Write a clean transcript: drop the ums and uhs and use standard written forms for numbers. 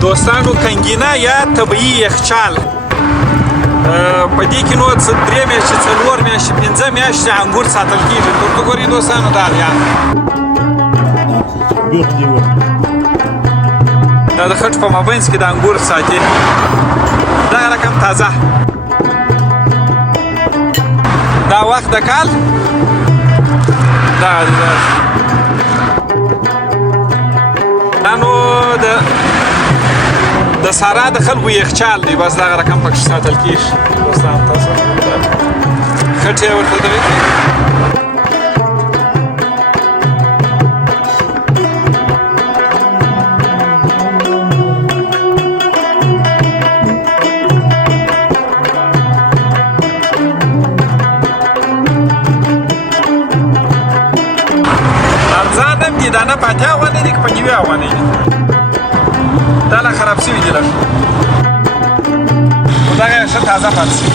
دوستانو کنګینه یا طبیعي یخچال په دې کې نو 3 میاشتې 4 میاشتې 5 میاشتې انګور ساتل کېږي. ورته ګورئ دوستانو دا بیا دا د خټ په مابینځ کې د انګور ساتي دغه رقم تازه دا وخت د کال دا نو د سارا د خلکو یخچال دی بس دغه رقم پکې ساتل کېږي. دوستان تاسو خټې ورته دوی ارزانه دي دا نه پاتې افغانۍ دي که په نوي افغانۍ دي دا لا خراب شوي دي لږ خو دغه ښه تازه پاتې شوي